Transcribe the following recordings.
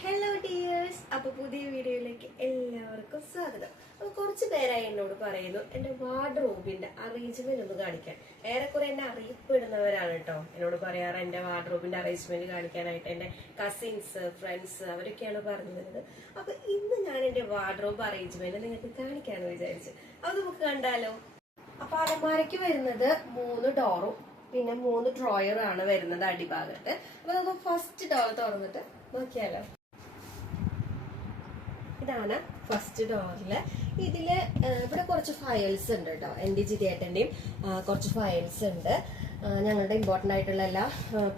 Hello dears, അപ്പോൾ പുതിയ വീഡിയോയിലേക്ക് എല്ലാവർക്കും സ്വാഗതം. അപ്പോൾ കുറച്ച് പേരായി എന്നോട് പറയുന്നു എൻ്റെ വാർഡ്രോബിന്റെ അറേഞ്ച്മെന്റ് ഒന്ന് കാണിക്കാൻ. ഏറെക്കുറെ എന്നെ അറിയപ്പെടുന്നവരാണ് കേട്ടോ എന്നോട് പറയാറ് എൻ്റെ വാർഡ്രോബിന്റെ അറേഞ്ച്മെന്റ് കാണിക്കാനായിട്ട്. എൻ്റെ കസിൻസ്, ഫ്രണ്ട്സ് അവരൊക്കെയാണ് പറഞ്ഞു തരുന്നത്. അപ്പൊ ഇന്ന് ഞാൻ എൻ്റെ വാർഡ്രോബ് അറേഞ്ച്മെന്റ് നിങ്ങൾക്ക് കാണിക്കാന്ന് വിചാരിച്ചു. അത് നമുക്ക് കണ്ടാലോ? അപ്പൊ അലമാരയ്ക്ക് വരുന്നത് 3 ഡോറും പിന്നെ 3 ഡ്രോയറാണ് വരുന്നത് അടിഭാഗത്ത്. അപ്പൊ നമുക്ക് ഫസ്റ്റ് ഡോർ തുറന്നിട്ട് നോക്കിയാലോ. ഇതാണ് ഫസ്റ്റ് ഡോറില്. ഇതില് ഇവിടെ കുറച്ച് ഫയൽസ് ഉണ്ട് കേട്ടോ. എൻ്റെ ജിതേട്ടന്റെയും കുറച്ച് ഫയൽസ് ഉണ്ട്. ഞങ്ങളുടെ ഇമ്പോർട്ടൻ്റ് ആയിട്ടുള്ള എല്ലാ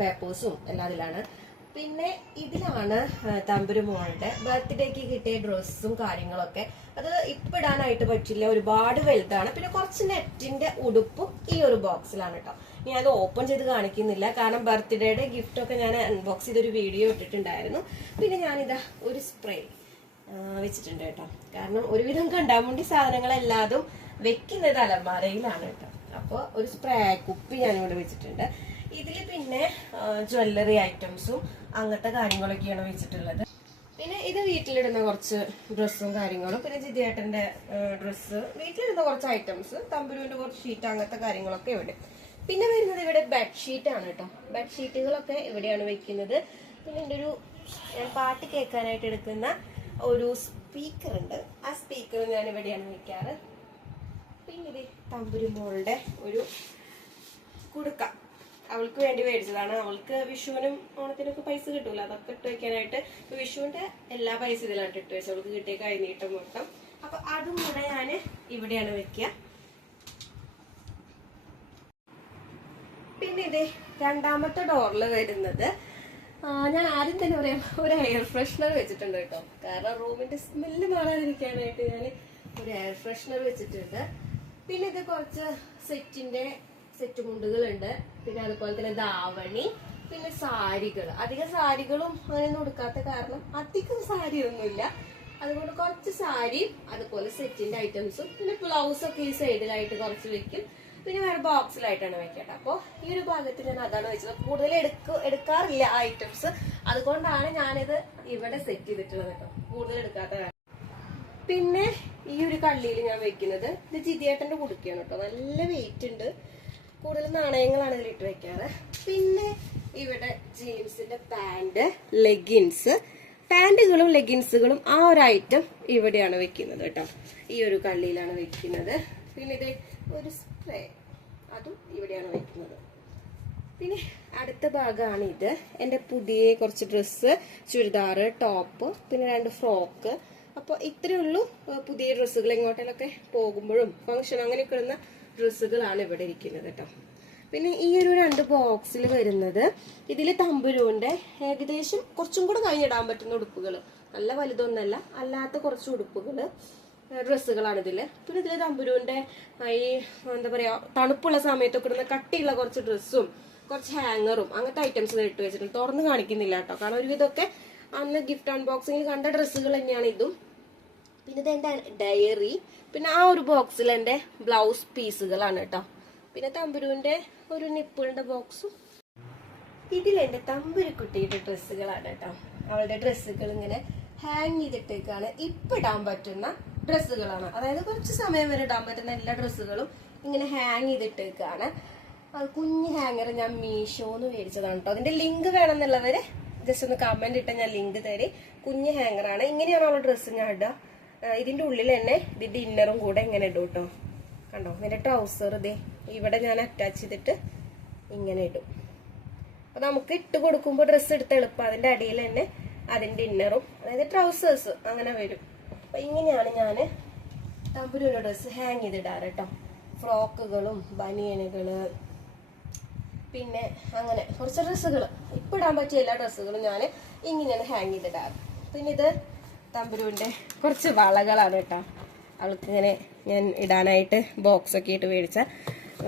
പേപ്പേഴ്സും എല്ലാം അതിലാണ്. പിന്നെ ഇതിലാണ് തമ്പുരുമോളുടെ ബർത്ത്ഡേക്ക് കിട്ടിയ ഡ്രസ്സും കാര്യങ്ങളൊക്കെ. അത് ഇപ്പിടാനായിട്ട് പറ്റില്ല, ഒരുപാട് വലുതാണ്. പിന്നെ കുറച്ച് നെറ്റിന്റെ ഉടുപ്പും ഈ ഒരു ബോക്സിലാണ് കേട്ടോ. ഇനി അത് ഓപ്പൺ ചെയ്ത് കാണിക്കുന്നില്ല, കാരണം ബർത്ത്ഡേയുടെ ഗിഫ്റ്റ് ഒക്കെ ഞാൻ അൺബോക്സ് ചെയ്തൊരു വീഡിയോ ഇട്ടിട്ടുണ്ടായിരുന്നു. പിന്നെ ഞാനിതാ ഒരു സ്പ്രേ വെച്ചിട്ടുണ്ട് കേട്ടോ. കാരണം ഒരുവിധം കണ്ടാമുണ്ടി സാധനങ്ങളെല്ലാതും വെക്കുന്നത് അലമാരയിലാണ് കേട്ടോ. അപ്പോൾ ഒരു സ്പ്രേ കുപ്പി ഞാനിവിടെ വെച്ചിട്ടുണ്ട്. ഇതിൽ പിന്നെ ജ്വല്ലറി ഐറ്റംസും അങ്ങനത്തെ കാര്യങ്ങളൊക്കെയാണ് വെച്ചിട്ടുള്ളത്. പിന്നെ ഇത് വീട്ടിലിടുന്ന കുറച്ച് ഡ്രസ്സും കാര്യങ്ങളും, പിന്നെ ജിതേട്ടന്റെ ഡ്രസ്സ്, വീട്ടിലിടുന്ന കുറച്ച് ഐറ്റംസ്, തമ്പുരുവിന്റെ കുറച്ച് ഷീറ്റ്, അങ്ങനത്തെ കാര്യങ്ങളൊക്കെ ഇവിടെ. പിന്നെ വരുന്നത് ഇവിടെ ബെഡ്ഷീറ്റ് ആണ് കേട്ടോ. ബെഡ്ഷീറ്റുകളൊക്കെ ഇവിടെയാണ് വെക്കുന്നത്. പിന്നെ എൻ്റെ ഒരു ഞാൻ പാട്ട് കേൾക്കാനായിട്ട് എടുക്കുന്ന ഒരു സ്പീക്കർ ഉണ്ട്. ആ സ്പീക്കർ ഞാൻ ഇവിടെയാണ് വെക്കാറ്. പിന്നെ ഇത് തമ്പുരുമോളുടെ ഒരു കുടുക്ക അവൾക്ക് വേണ്ടി മേടിച്ചതാണ്. അവൾക്ക് വിഷുവിനും ഓണത്തിനൊക്കെ പൈസ കിട്ടൂല, അതൊക്കെ ഇട്ട് വെക്കാനായിട്ട്. വിഷുവിന്റെ എല്ലാ പൈസ ഇതിലായിട്ട് ഇട്ട് വെച്ചു, അവൾക്ക് കിട്ടിയ കൈനീട്ടം മൊത്തം. അപ്പൊ അതും കൂടെ ഞാൻ ഇവിടെയാണ് വെക്കുക. പിന്നെ ഇത് രണ്ടാമത്തെ ഡോറിൽ വരുന്നത് ഞാൻ ആദ്യം തന്നെ പറയാം, ഒരു എയർ ഫ്രഷ്നർ വെച്ചിട്ടുണ്ട് കേട്ടോ. കാരണം റൂമിന്റെ സ്മെല്ല് മാറാതിരിക്കാനായിട്ട് ഞാൻ ഒരു എയർ ഫ്രഷ്നർ വെച്ചിട്ടുണ്ട്. പിന്നെ ഇത് കുറച്ച് സെറ്റ് മുണ്ടുകളുണ്ട്. പിന്നെ അതുപോലെ തന്നെ ധാവണി, പിന്നെ സാരികൾ. അധികം സാരികളും അങ്ങനെയൊന്നും കൊടുക്കാത്ത കാരണം അധികം സാരി ഒന്നുമില്ല. അതുകൊണ്ട് കുറച്ച് സാരിയും അതുപോലെ സെറ്റിന്റെ ഐറ്റംസും, പിന്നെ ബ്ലൗസ് ഒക്കെ ഈ സൈഡിലായിട്ട് കുറച്ച് വെക്കും. പിന്നെ വേറെ ബോക്സിലായിട്ടാണ് വെക്കേണ്ടത്. അപ്പോൾ ഈ ഒരു ഭാഗത്ത് ഞാൻ അതാണ് വെച്ചത്. കൂടുതൽ എടുക്കാറില്ല ആ ഐറ്റംസ്, അതുകൊണ്ടാണ് ഞാനിത് ഇവിടെ സെറ്റ് ചെയ്തിട്ടുള്ളത് കേട്ടോ, കൂടുതൽ എടുക്കാത്ത കാരണം. പിന്നെ ഈ ഒരു കള്ളിയിൽ ഞാൻ വെക്കുന്നത് ഇത് ജിതിയേട്ടന്റെ കുടുക്കയാണ് കേട്ടോ. നല്ല വെയിറ്റ് ഉണ്ട്, കൂടുതൽ നാണയങ്ങളാണ് ഇതിലിട്ട് വെക്കാറ്. പിന്നെ ഇവിടെ ജീൻസിന്റെ പാന്റ്, ലെഗിൻസ്, പാന്റുകളും ലെഗിൻസുകളും ആ ഒരു ഐറ്റം ഇവിടെയാണ് വെക്കുന്നത് കേട്ടോ. ഈ ഒരു കള്ളിയിലാണ് വെക്കുന്നത്. പിന്നെ ഇത് ഒരു സ്പ്രേ, അതും ഇവിടെയാണ് വെക്കുന്നത്. പിന്നെ അടുത്ത ഭാഗമാണ് ഇത്. എൻ്റെ പുതിയ കുറച്ച് ഡ്രസ്സ്, ചുരിദാറ്, ടോപ്പ്, പിന്നെ 2 ഫ്രോക്ക്. അപ്പോൾ ഇത്രയേ ഉള്ളൂ പുതിയ ഡ്രസ്സുകൾ. എങ്ങോട്ടേലൊക്കെ പോകുമ്പോഴും ഫംഗ്ഷൻ അങ്ങനെയൊക്കെ ഇടുന്ന ഡ്രസ്സുകളാണ് ഇവിടെ ഇരിക്കുന്നത് കേട്ടോ. പിന്നെ ഈ ഒരു 2 ബോക്സിൽ വരുന്നത് ഇതിൽ തമ്പുരുവിന്റെ ഏകദേശം കുറച്ചും കൂടെ കഴിഞ്ഞിടാൻ പറ്റുന്ന ഉടുപ്പുകൾ, നല്ല വലുതൊന്നല്ല, അല്ലാത്ത കുറച്ച് ഉടുപ്പുകൾ, ഡ്രസ്സുകളാണ് ഇതില്. പിന്നെ ഇതില് തമ്പുരുവിന്റെ ഈ എന്താ പറയാ തണുപ്പുള്ള സമയത്തൊക്കെ ഇടുന്ന കട്ടിയുള്ള കുറച്ച് ഡ്രസ്സും കുറച്ച് ഹാങ്ങറും അങ്ങനത്തെ ഐറ്റംസ് ഇട്ട് വെച്ചിട്ടുണ്ട്. തുറന്ന് കാണിക്കുന്നില്ല കേട്ടോ, കാരണം ഒരുവിധമൊക്കെ അന്ന് ഗിഫ്റ്റ് അൺബോക്സിംഗിൽ കണ്ട ഡ്രസ്സുകൾ തന്നെയാണ് ഇതും. പിന്നെ ഇത് എന്റെ ഡയറി. പിന്നെ ആ ഒരു ബോക്സിൽ എന്റെ ബ്ലൗസ് പീസുകളാണ് കേട്ടോ. പിന്നെ തമ്പുരുവിന്റെ ഒരു നിപ്പിളിന്റെ ബോക്സും. ഇതിലെന്റെ തമ്പുരുക്കുട്ടിയുടെ ഡ്രസ്സുകളാണ് കേട്ടോ. അവളുടെ ഡ്രസ്സുകൾ ഇങ്ങനെ ഹാങ് ചെയ്തിട്ടേക്കാണ്. ഇപ്പൊ ഇടാൻ പറ്റുന്ന ഡ്രസ്സുകളാണ്, അതായത് കുറച്ച് സമയം വരെ ഇടാൻ പറ്റുന്ന എല്ലാ ഡ്രസ്സുകളും ഇങ്ങനെ ഹാങ് ചെയ്തിട്ടേക്കാണ്. കുഞ്ഞ് ഹാങ്ങർ ഞാൻ മീഷോന്ന് മേടിച്ചതാണ് കേട്ടോ. അതിന്റെ ലിങ്ക് വേണമെന്നുള്ളവര് ജസ്റ്റ് ഒന്ന് കമന്റ് ഇട്ടാൽ ഞാൻ ലിങ്ക് തരും. കുഞ്ഞ് ഹാങ്ങറാണ്. ഇങ്ങനെയാണ് അവളുടെ ഡ്രസ്സ് ഞാൻ ഇടുക. ഇതിന്റെ ഉള്ളിൽ തന്നെ ഇതിന്റെ ഇന്നറും കൂടെ ഇങ്ങനെ ഇടും കേട്ടോ. കണ്ടോ, ഇതിന്റെ ട്രൗസർ ഇതേ ഇവിടെ ഞാൻ അറ്റാച്ച് ചെയ്തിട്ട് ഇങ്ങനെ ഇടും. അപ്പൊ നമുക്ക് ഇട്ട് കൊടുക്കുമ്പോൾ ഡ്രസ്സ് എടുത്ത് എളുപ്പം. അതിന്റെ അടിയിൽ തന്നെ അതിന്റെ ഇന്നറും, അതായത് ട്രൗസേഴ്സ് അങ്ങനെ വരും. അപ്പൊ ഇങ്ങനെയാണ് ഞാൻ തമ്പുരുവിന്റെ ഡ്രസ്സ് ഹാങ് ചെയ്തിടാറ് കേട്ടോ. ഫ്രോക്കുകളും ബനിയനുകള്, പിന്നെ അങ്ങനെ കുറച്ച് ഡ്രസ്സുകൾ, ഇപ്പൊ ഇടാൻ പറ്റിയ എല്ലാ ഡ്രസ്സുകളും ഞാൻ ഇങ്ങനെയാണ് ഹാങ് ചെയ്തിടാറ്. പിന്നെ ഇത് തമ്പുരുവിന്റെ കുറച്ച് വളകളാണ് കേട്ടോ. അവൾക്കിങ്ങനെ ഞാൻ ഇടാനായിട്ട് ബോക്സ് ഒക്കെ ഇട്ട് മേടിച്ച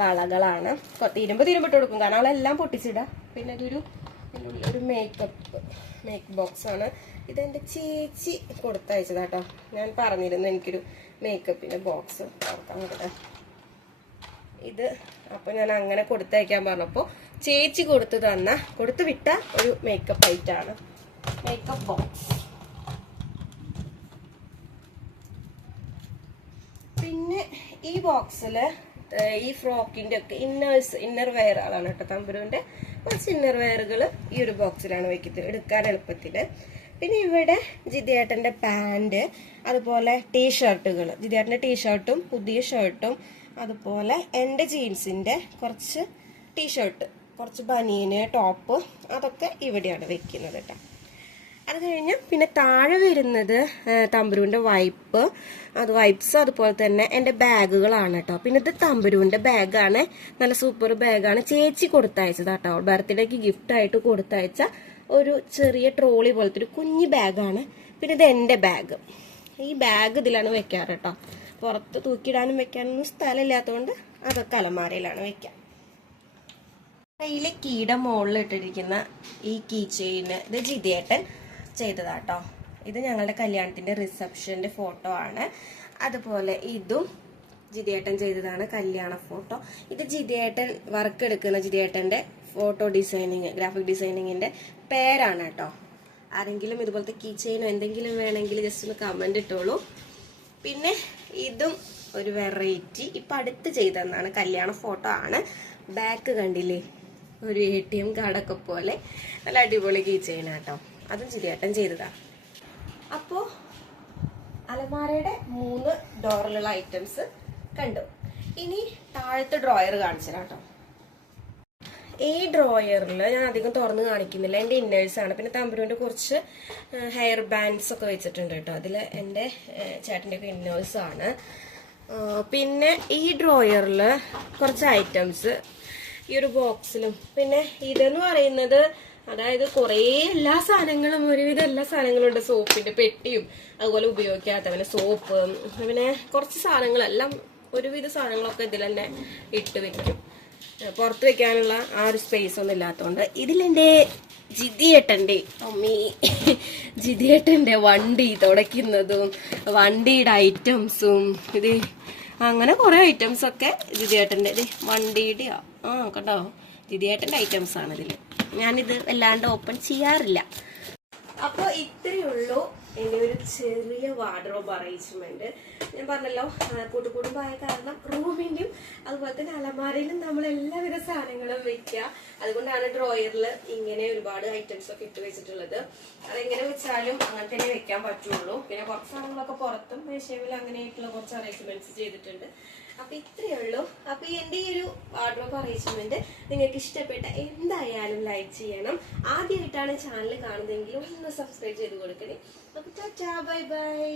വളകളാണ്. തീരുമ്പോ ഇട്ട് കൊടുക്കും, കാരണം അവളെല്ലാം പൊട്ടിച്ചിടാം. പിന്നെ ഇതൊരു മേക്കപ്പ് ബോക്സ് ആണ്. ഇതെന്റെ ചേച്ചി കൊടുത്തയച്ചതാട്ടോ. ഞാൻ പറഞ്ഞിരുന്നു എനിക്കൊരു മേക്കപ്പിന്റെ ബോക്സ് ഇത്. അപ്പൊ ഞാൻ അങ്ങനെ കൊടുത്തയക്കാൻ പറഞ്ഞപ്പോ ചേച്ചി കൊടുത്തു വിട്ട ഒരു മേക്കപ്പ് ഐറ്റാണ്, മേക്കപ്പ് ബോക്സ്. ബോക്സില് ഈ ഫ്രോക്കിന്റെ ഒക്കെ ഇന്നർ വെയറുകളാണ് കേട്ടോ. തമ്പുരുവിന്റെ കുറച്ച് ഇന്നർ വെയറുകൾ ഈ ഒരു ബോക്സിലാണ് വെക്കുന്നത്, എടുക്കാൻ എളുപ്പത്തില്. പിന്നെ ഇവിടെ ജിതിയേട്ടന്റെ പാന്റ്, അതുപോലെ ടീഷർട്ടുകൾ, ജിതിയേട്ടന്റെ ടീഷർട്ടും പുതിയ ഷർട്ടും, അതുപോലെ എൻ്റെ ജീൻസിന്റെ കുറച്ച് ടീഷർട്ട്, കുറച്ച് ബനിയന്, ടോപ്പ്, അതൊക്കെ ഇവിടെയാണ് വെക്കുന്നത് കേട്ടോ. അത് കഴിഞ്ഞ് പിന്നെ താഴെ വരുന്നത് തമ്പുരുവിന്റെ വൈപ്സ്, അതുപോലെ തന്നെ എൻ്റെ ബാഗുകളാണ് കേട്ടോ. പിന്നെ ഇത് തമ്പുരുവിന്റെ ബാഗാണ്, നല്ല സൂപ്പർ ബാഗാണ്. ചേച്ചി കൊടുത്തയച്ചത് കേട്ടോ, ബർത്ത്ഡേക്ക് ഗിഫ്റ്റ് ആയിട്ട് കൊടുത്തയച്ച ഒരു ചെറിയ ട്രോളി പോലത്തെ ഒരു കുഞ്ഞു ബാഗാണ്. പിന്നെ ഇത് എൻ്റെ ബാഗ്. ഈ ബാഗ് ഇതിലാണ് വെക്കാറ് കേട്ടോ. പുറത്ത് തൂക്കിയിടാനും വെക്കാനൊന്നും സ്ഥലമില്ലാത്തതുകൊണ്ട് അതൊക്കെ അലമാരയിലാണ് വെക്കാം. കയ്യിലെ കീട മുകളിൽ ഇട്ടിരിക്കുന്ന ഈ കീ ചെയിന് ഇത് ജിതിയേട്ടൻ ചെയ്തതാട്ടോ. ഇത് ഞങ്ങളുടെ കല്യാണത്തിന്റെ റിസപ്ഷന്റെ ഫോട്ടോ ആണ്. അതുപോലെ ഇതും ജിതിയേട്ടൻ ചെയ്തതാണ്, കല്യാണ ഫോട്ടോ. ഇത് ജിതിയേട്ടൻ വർക്ക് എടുക്കുന്ന ജിതിയേട്ടന്റെ ഫോട്ടോ ഡിസൈനിങ്, ഗ്രാഫിക് ഡിസൈനിങ്ങിന്റെ പേരാണ് കേട്ടോ. ആരെങ്കിലും ഇതുപോലത്തെ കീ ചെയിനോ എന്തെങ്കിലും വേണമെങ്കിൽ ജസ്റ്റ് ഒന്ന് കമന്റ് ഇട്ടോളൂ. പിന്നെ ഇതും ഒരു വെറൈറ്റി ഇപ്പൊ അടുത്ത് ചെയ്തെന്നാണ്, കല്യാണ ഫോട്ടോ ആണ്. ബാക്ക് കണ്ടില്ലേ, ഒരു ATM കാർഡൊക്കെ പോലെ നല്ല അടിപൊളി കീ ചെയിൻ കേട്ടോ. അതും ജിതിയേട്ടൻ ചെയ്തതാണ്. അപ്പോ അലമാരയുടെ 3 ഡോറിലുള്ള ഐറ്റംസ് കണ്ടു. ഇനി താഴത്തെ ഡ്രോയർ കാണിച്ചു കേട്ടോ. ഈ ഡ്രോയറിൽ ഞാൻ അധികം തുറന്ന് കാണിക്കുന്നില്ല, എൻ്റെ ഇന്നേഴ്സാണ്. പിന്നെ തമ്പുരുവിൻ്റെ കുറച്ച് ഹെയർ ബാൻഡ്സ് ഒക്കെ വെച്ചിട്ടുണ്ട് കേട്ടോ. അതിൽ എൻ്റെ ചേട്ടൻ്റെ ഒക്കെ ഇന്നേഴ്സാണ്. പിന്നെ ഈ ഡ്രോയറിൽ കുറച്ച് ഐറ്റംസ് ഈ ഒരു ബോക്സിലും. പിന്നെ ഇതെന്ന് പറയുന്നത്, അതായത് കുറേ എല്ലാ സാധനങ്ങളും, ഒരുവിധം എല്ലാ സാധനങ്ങളും ഉണ്ട്. സോപ്പിന്റെ പെട്ടിയും അതുപോലെ ഉപയോഗിക്കാത്ത പിന്നെ സോപ്പ്, പിന്നെ കുറച്ച് സാധനങ്ങളെല്ലാം, ഒരുവിധ സാധനങ്ങളൊക്കെ ഇതിൽ തന്നെ ഇട്ട് വെക്കും. പുറത്ത് വെക്കാനുള്ള ആ ഒരു സ്പേസ് ഒന്നും ഇല്ലാത്തതുകൊണ്ട് ഇതിലെന്റെ ജിതിയേട്ടന്റെ വണ്ടി തുടയ്ക്കുന്നതും വണ്ടിയുടെ ഐറ്റംസും, ഇത് അങ്ങനെ കുറെ ഐറ്റംസ് ഒക്കെ ജിതിയേട്ടന്റെ വണ്ടിയുടെ കണ്ടോ, ജിതിയേട്ടന്റെ ഐറ്റംസ് ആണ് ഇതില്. ഞാനിത് വല്ലാണ്ട് ഓപ്പൺ ചെയ്യാറില്ല. അപ്പൊ ഇത്രയേ ഉള്ളൂ എൻ്റെ ഒരു ചെറിയ വാർഡ്രോബ് അറേഞ്ച്മെന്റ്. ഞാൻ പറഞ്ഞല്ലോ, കൂട്ടുകുടുംബമായ കാരണം റൂമിന്റെയും അതുപോലെ തന്നെ അലമാരയിലും നമ്മൾ എല്ലാവിധ സാധനങ്ങളും വെക്കുക. അതുകൊണ്ടാണ് ഡ്രോയറിൽ ഇങ്ങനെ ഒരുപാട് ഐറ്റംസ് ഒക്കെ ഇട്ട് വെച്ചിട്ടുള്ളത്. അതെങ്ങനെ വെച്ചാലും അങ്ങനെ തന്നെ വെക്കാൻ പറ്റുള്ളൂ. പിന്നെ കുറച്ച് സാധനങ്ങളൊക്കെ പുറത്തും മേശയിൽ അങ്ങനെയായിട്ടുള്ള കുറച്ച് അറേഞ്ച്മെന്റ്സ് ചെയ്തിട്ടുണ്ട്. അപ്പൊ ഇത്രയേ ഉള്ളൂ. അപ്പൊ എന്റെ ഈ ഒരു വാർഡ്രോബ് അറേഞ്ച്മെന്റ് നിങ്ങൾക്ക് ഇഷ്ടപ്പെട്ട എന്തായാലും ലൈക്ക് ചെയ്യണം. ആദ്യമായിട്ടാണ് ചാനൽ കാണുന്നതെങ്കിൽ ഒന്ന് സബ്സ്ക്രൈബ് ചെയ്ത് കൊടുക്കണേ. അപ്പൊ ടാറ്റാ, ബൈ ബൈ.